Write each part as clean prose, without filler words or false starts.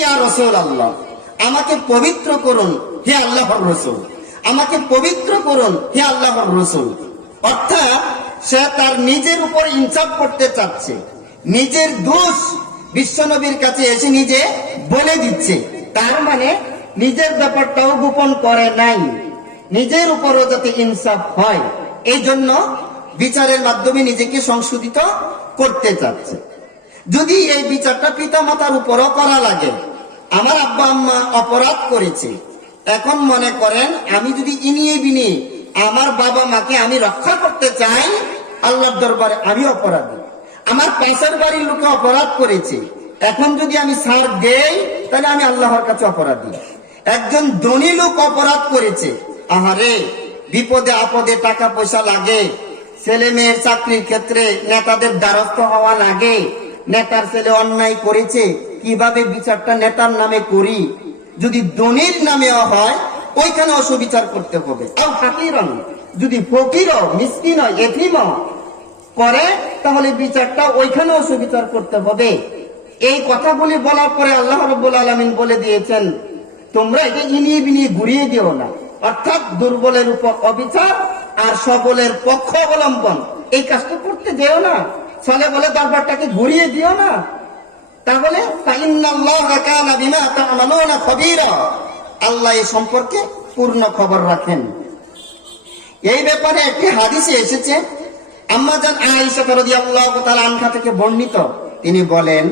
ইয়া রাসূলুল্লাহ, আমাকে পবিত্র করুন হে আল্লাহর রাসূল, আমাকে পবিত্র করুন হে আল্লাহর রাসূল। অর্থাৎ সে তার নিজের উপর ইনসাফ করতে চাচ্ছে, নিজের দোষ বিশ্বনবীর কাছে এসে নিজে বলে দিচ্ছে। তার মানে নিজের ব্যাপারটাও গোপন করে নাই, নিজের উপরও যাতে ইনসাফ হয় এই জন্য বিচারের মাধ্যমে নিজেকে সংশোধিত করতে চাচ্ছে। যদি এই বিচারটা পিতা মাতার উপরও করা লাগে, আমার আব্বা আম্মা অপরাধ করেছে, এখন মনে করেন আমি যদি ইনিয়ে বিনিয়ে আমার বাবা মাকে আমি রক্ষা করতে চাই, আল্লাহর দরবারে আমি অপরাধী। আমার পাশের বাড়ির লোকে অপরাধ করেছে, এখন যদি আমি ছাড় দেই তাহলে আমি আল্লাহর কাছে অপরাধী। একজন ধনী লোক অপরাধ করেছে, আহারে বিপদে আপদে টাকা পয়সা লাগে, ছেলে মেয়ের চাকরির ক্ষেত্রে নেতাদের দ্বারস্থ হওয়া লাগে, নেতার ছেলে অন্যায় করেছে, কিভাবে বিচারটা নেতার নামে করি, যদি ধনীর নামেও হয় ওইখানেও সুবিচার করতে হবে। যদি ফকির মিসকিন হয় এতিম করে তাহলে বিচারটা ওইখানেও সুবিচার করতে হবে। এই কথাগুলি বলার পরে আল্লাহ রাব্বুল আলামিন বলে দিয়েছেন, তোমরা এটা ইনিয়ে বিনিয়ে ঘুরিয়ে দিও না। অর্থাৎ দুর্বলের উপর অবিচার আর সবলের পক্ষ অবলম্বন এই কাজটা করতে যেও না, ছলে বলে দরবারটাকে ঘুরিয়ে দিও না। তাহলে আল্লাহ এই সম্পর্কে পূর্ণ খবর রাখেন। এই ব্যাপারে একটি হাদিসে এসেছে, আম্মা জান আয়েশা রাদিয়াল্লাহু তাআলা আনহা থেকে বর্ণিত, তিনি বলেন,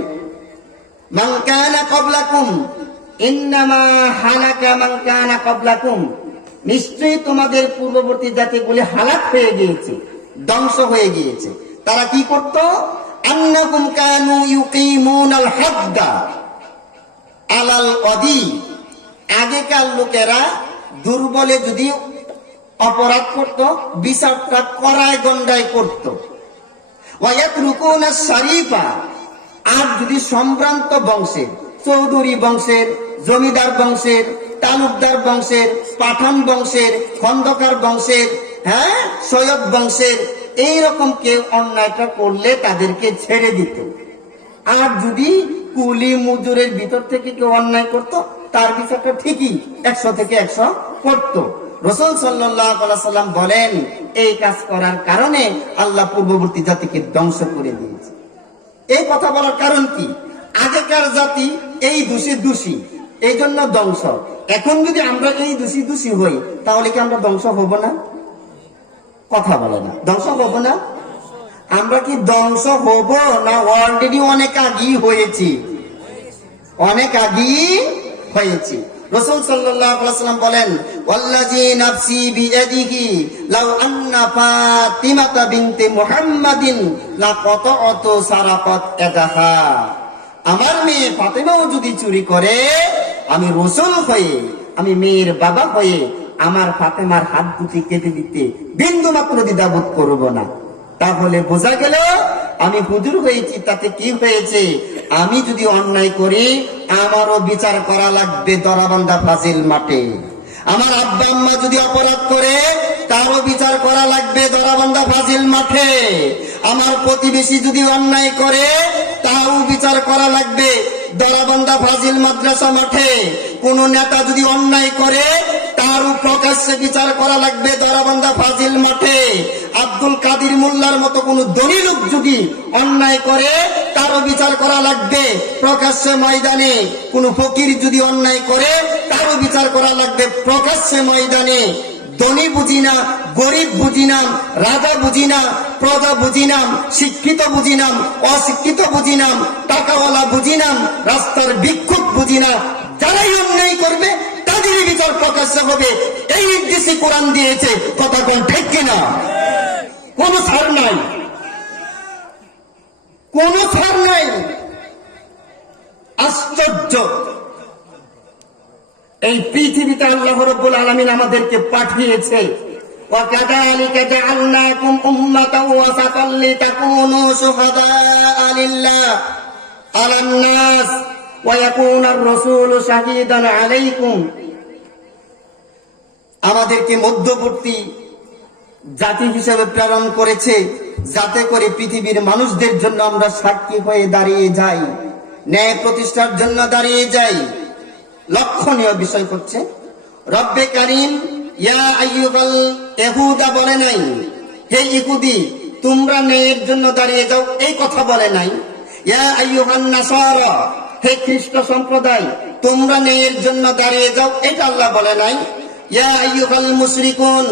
মান কানা ক্বাবলাকুম ইন্নামা হালাকা মান কানা ক্বাবলাকুম, নিশ্চয়ই তোমাদের পূর্ববর্তী জাতিগুলি হালাক হয়ে গিয়েছে, ধ্বংস হয়ে গিয়েছে। তারা কি করত? আন্নাকুম কানু ইউকিমুনাল হাদ্দা আলাল আদি, আগেকার লোকেরা দুর্বলে যদি অপরাধ করত বিচারটা কড়ায় গন্ডায় করত। ওয়ায়াতরুকুনা শরীফা, আর যদি সম্ভ্রান্ত বংশের, চৌধুরী বংশের, জমিদার বংশের, তালুকদার বংশের, পাঠান বংশের, খন্দকার বংশের, সৈয়দ বংশের এইরকম কেউ অন্যায়টা করলে তাদেরকে ছেড়ে দিত। আর যদি কুলি মজুরের ভিতর থেকে কেউ অন্যায় করত তার বিচারটা ঠিকই 100 থেকে 100 করত। রাসূল সাল্লাল্লাহু আলাইহি সাল্লাম বলেন, এই কাজ করার কারণে আল্লাহ পূর্ববর্তী জাতিকে ধ্বংস করে দিয়েছে। এই কথা বলার কারণ কি? আগেকার জাতি এই দোষী, এই জন্য ধ্বংস। এখন যদি আমরা এই দোষী হই তাহলে কি আমরা ধ্বংস হব না? কথা বলে না, ধ্বংস হব না? আমরা কি ধ্বংস হব না? অলরেডি অনেক আগেই হয়েছি, অনেক আগেই হয়েছি। রাসূল সাল্লাল্লাহু আলাইহি ওয়াসাল্লাম বলেন, ওয়াল্লাযী নাফসি বিয়াদিহি লাউ আন্না ফাতিমাতা বিনতে মুহাম্মাদিন লাকাতাতু সারাকাত ইয়াদাহা, আমার মেয়ে ফাতেমাও যদি চুরি করে, আমি রাসূল হয়ে, আমি মেয়ের বাবা হয়ে আমার ফাতেমার হাত দুটি কেটে দিতে বিন্দু মাত্র দ্বিধাবোধ করব না। তাহলে বোঝা গেল আমি হুজুর হয়েছি তাতে কি হয়েছে, আমি যদি অন্যায় করি আমারও বিচার করা লাগবে দরাবান্দা ফাজিল মাঠে। আমার আব্বা আম্মা যদি অপরাধ করে তারও বিচার করা লাগবে দরাবান্দা ফাজিল মাঠে। আমার প্রতিবেশী যদি অন্যায় করে তাও বিচার করা লাগবে দরাবান্দা ফাজিল মাদ্রাসা মাঠে। কোন নেতা যদি অন্যায় করে তারও প্রকাশ্যে বিচার করা লাগবে দরাবান্দা ফাজিল মাঠে। আব্দুল কাদির মোল্লার মতো কোন ধনী লোক যদি অন্যায় করে তারও বিচার করা লাগবে প্রকাশ্যে ময়দানে। কোন ফকির যদি অন্যায় করে তারও বিচার করা লাগবে প্রকাশ্যে ময়দানে। ধনী বুঝি না, গরিব বুঝি না, রাজা বুঝি না, প্রজা বুঝি না, শিক্ষিত বুঝি না, অশিক্ষিত বুঝি না, টাকাওয়ালা বুঝি না, রাস্তার ভিক্ষুক বুঝি না, যারাই অন্যায় করবে তাদেরই বিচার প্রকাশ্যে হবে। এই নির্দেশই কোরআন দিয়েছে, কথা কোন ঠিক কিনা? কোন ছাড় নাই, কোন ছাড় নাই। আশ্চর্য, এই পৃথিবীতে আল্লাহ রাব্বুল আলামিন আমাদেরকে পাঠিয়েছে, ওয়াকাযালিকা জাআলনাকুম উম্মাতান ওয়াসাতাল লিতাকুনু শুহাদাআ লিল্লাহ আলান নাস ওয়া ইয়াকুনার রাসূলু শাহীদান আলাইকুম। আমাদেরকে মধ্যবর্তী জাতি হিসেবে প্রেরণ করেছে যাতে করে পৃথিবীর মানুষদের জন্য আমরা সাক্ষী হয়ে দাঁড়িয়ে যাই। ন্যায় প্রতিষ্ঠার জন্য দাঁড়িয়ে যাই। লক্ষণীয় বিষয় হচ্ছে রব্বে কারীম ইয়া আইয়ুহাল ইহুদা বলে নাই, হে ইহুদি তোমরা ন্যায়ের জন্য দাঁড়িয়ে যাও, এই কথা বলে নাই। ইয়া আইয়ুহান নাসারা, হে খ্রিস্ট সম্প্রদায় তোমরা ন্যায়ের জন্য দাঁড়িয়ে যাও, এটা আল্লাহ বলে নাই। ইয়া আইয়ুহাল মুশরিকুন,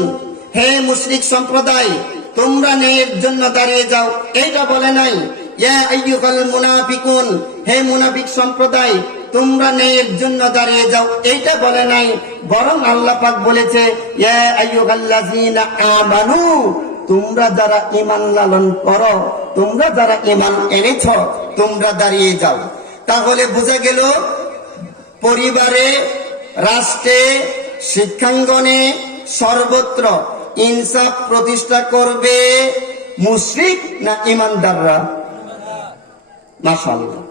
হে মুশরিক সম্প্রদায় তোমরা ন্যায়ের জন্য দাঁড়িয়ে যাও, এইটা বলে নাই। ইয়া আইয়ুহাল মুনাফিকুন, হে মুনাফিক সম্প্রদায় তোমরা ন্যায়ের জন্য দাঁড়িয়ে যাও, এইটা বলে নাই। বরং আল্লাহ পাক বলেছে ইয়া আইয়ুহাল্লাযীনা আমানু, তোমরা যারা ঈমান লালন করো, তোমরা যারা ঈমান এনেছ তোমরা দাঁড়িয়ে যাও। তাহলে বোঝা গেল পরিবারে, রাষ্ট্রে, শিক্ষাঙ্গনে সর্বত্র ইনসাফ প্রতিষ্ঠা করবে মুশরিক না ঈমানদাররা? মাশাআল্লাহ।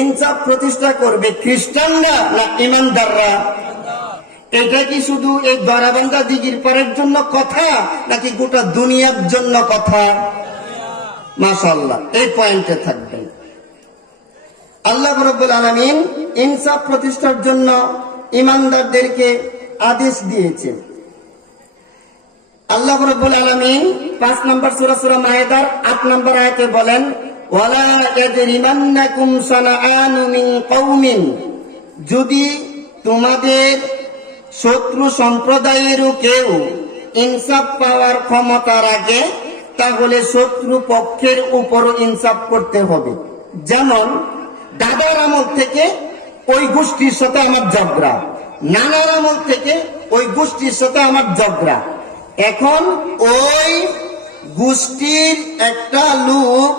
ইনসাফ প্রতিষ্ঠা করবে খ্রিস্টানরা না ঈমানদাররা? এটা কি শুধু এই দরাবান্ধা দিঘির পারের জন্য কথা নাকি গোটা দুনিয়ার জন্য কথা? মাশাআল্লাহ, এই পয়েন্টে থাকবেন। আল্লাহ রাব্বুল আলামিন ইনসাফ প্রতিষ্ঠার জন্য ঈমানদারদেরকে আদেশ দিয়েছে। আল্লাহ রাব্বুল আলামিন 5 নম্বর সূরা মায়েদার 8 নম্বর আয়াতে বলেন ওয়ালা ইয়াজরিমান্নাকুম শানাআনু মিন কওমিন, যদি তোমাদের শত্রু সম্প্রদায়েরও কেউ ইনসাফ পাওয়ার ক্ষমতা রাখে তাহলে শত্রু পক্ষের উপরও ইনসাফ করতে হবে। যেমন দাদার আমল থেকে ওই গোষ্ঠীর সাথে আমার ঝগড়া, নানার আমল থেকে ওই গোষ্ঠীর সাথে আমার ঝগড়া। এখন ওই গোষ্ঠীর একটা লোক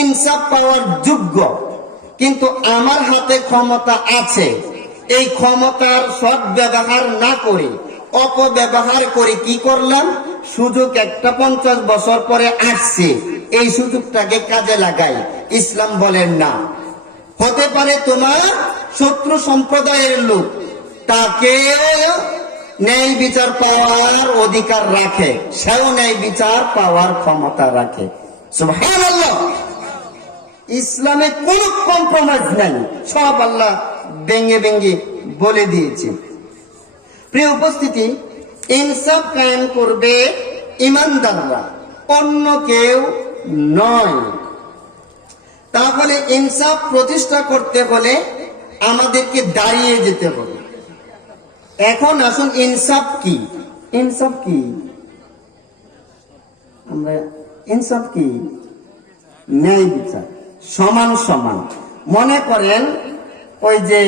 ইনসাফ পাওয়ার যোগ্য, কিন্তু আমার হাতে ক্ষমতা আছে, এই ক্ষমতার সৎ ব্যবহার না করে অপব্যবহার করে কি করলাম, সুযোগ একটা 50 বছর পরে আসছে, এই সুযোগটাকে কাজে লাগাই। ইসলাম বলেন না। হতে পারে তোমার শত্রু সম্প্রদায়ের লোক, তাকে ন্যায় বিচার পাওয়ার অধিকার রাখে, সেও ন্যায় বিচার পাওয়ার ক্ষমতা রাখে। সুবহানাল্লাহ। ইসলামে কোন কম্প্রোমাইজ নাই, সব আল্লাহ ভেঙে ভেঙে বলে দিয়েছে। প্রিয় উপস্থিতি, ইনসাফ কায়েম করবে ঈমানদাররা, অন্য কেউ নয়। তাহলে ইনসাফ প্রতিষ্ঠা করতে হলে আমাদেরকে দাঁড়িয়ে যেতে হবে। এখন আসুন ইনসাফ কি? ইনসাফ কি? আমরা ইনসাফ কি? ন্যায় বিচার, সমান সমান। মনে করেন ওই যে